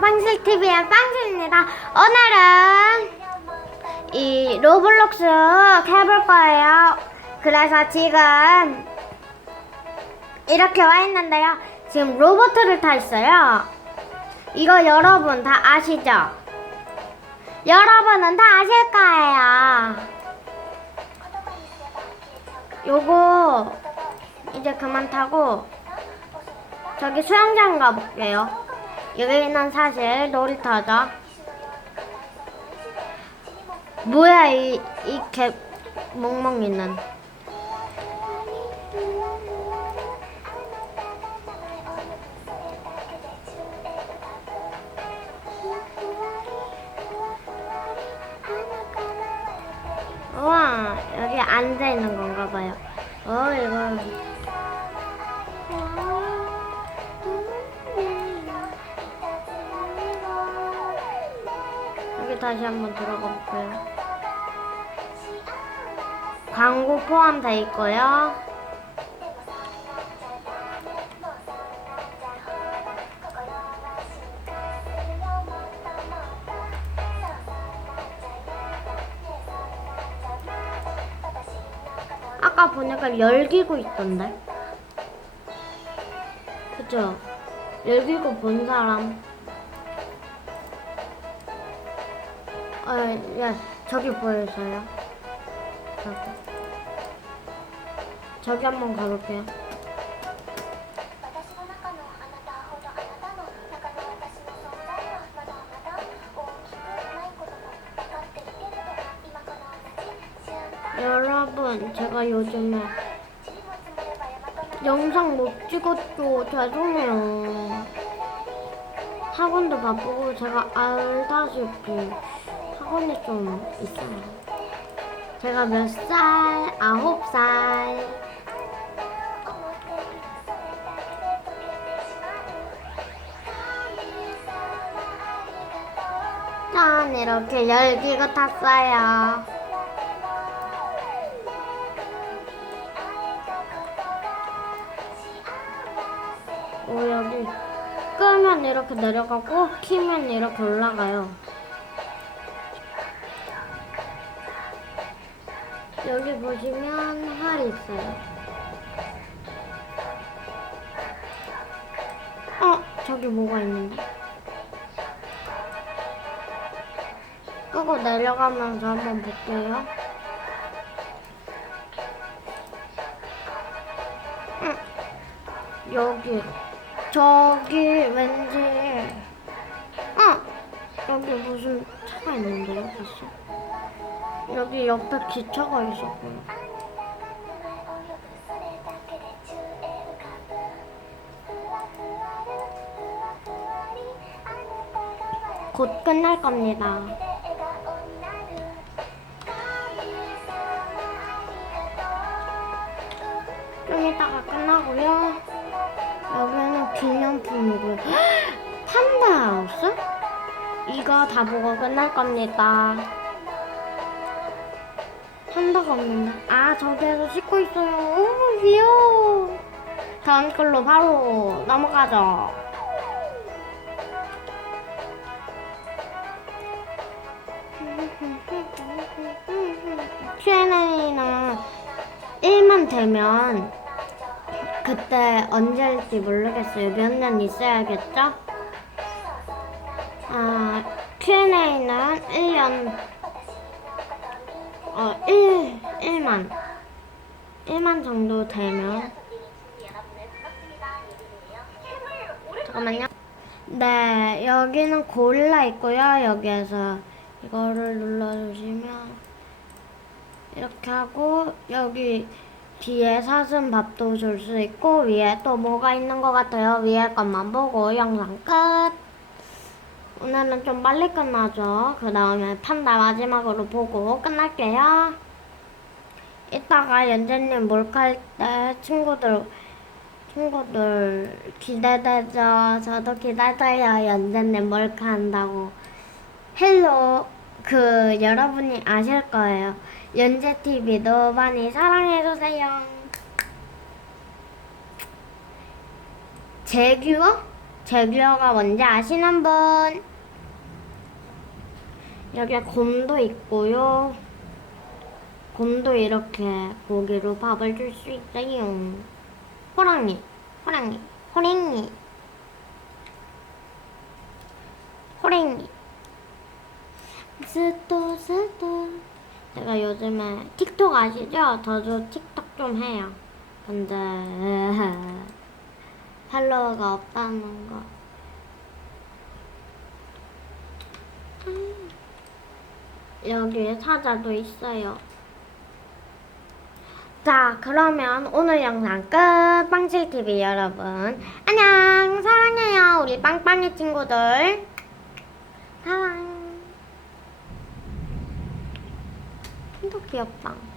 빵실TV의 빵실입니다. 오늘은 이 로블록스 해볼 거예요. 그래서 지금 이렇게 와 있는데요. 지금 로봇을 타 있어요. 이거 여러분 다 아시죠? 여러분은 다 아실 거예요. 요거 이제 그만 타고 저기 수영장 가볼게요. 여기는 사실 놀이터죠. 뭐야 이 이 개 멍멍이는. 우와 여기 앉아 있는 건가 봐요. 어 이거. 다시 한번 들어가 볼게요. 광고 포함돼 있고요. 아까 보니까 열기구 있던데. 그죠? 열기구 본 사람. 아, 야, 저기 보여서요. 저기. 저기 한번 가볼게요. 여러분, 제가 요즘에 영상 못 찍었죠. 죄송해요. 학원도 바쁘고 제가 알다시피 학원이 좀 있어요. 제가 몇 살? 아홉 살. 짠, 이렇게 열기가 탔어요. 오, 여기 끄면 이렇게 내려가고, 키면 이렇게 올라가요. 여기 보시면 활이 있어요. 어, 저기 뭐가 있는데? 끄고 내려가면서 한번 볼게요. 응, 여기, 저기 왠지, 어, 여기 무슨 차가 있는데요, 벌써? 여기 옆에 기차가 있었고 곧 끝날 겁니다. 좀 이따가 끝나고요. 여기는 기념품이고 판다 하우스? 이거 다 보고 끝날 겁니다. 판다가 없는데. 아, 저기에서 씻고 있어요. 너무 귀여워. 다음 걸로 바로 넘어가죠. Q&A는 1만 되면 그때 언제 할지 모르겠어요. 몇 년 있어야겠죠? 아, Q&A는 1년, 어, 1, 1만. 1만 정도 되면. 잠깐만요. 네, 여기는 고릴라 있고요. 여기에서 이거를 눌러주시면 이렇게 하고 여기 뒤에 사슴 밥도 줄 수 있고 위에 또 뭐가 있는 것 같아요. 위에 것만 보고 영상 끝. 오늘은 좀 빨리 끝나죠. 그 다음에 판다 마지막으로 보고 끝날게요. 이따가 연재님 몰카할 때 친구들 친구들 기대되죠. 저도 기대돼요. 연재님 몰카 한다고. 헬로 그 여러분이 아실 거예요. 연재 TV도 많이 사랑해 주세요. 재규어? 제규어가 뭔지 아시는 분? 여기에 곰도 있고요. 곰도 이렇게 고기로 밥을 줄 수 있어요. 호랑이, 호랑이, 호랭이, 호랭이. 스토 스토. 제가 요즘에 틱톡 아시죠? 저도 틱톡 좀 해요. 근데 팔로워가 없다는 거. 여기에 사자도 있어요. 자, 그러면 오늘 영상 끝. 빵칠TV 여러분. 안녕. 사랑해요. 우리 빵빵이 친구들. 사랑. 또 귀엽다.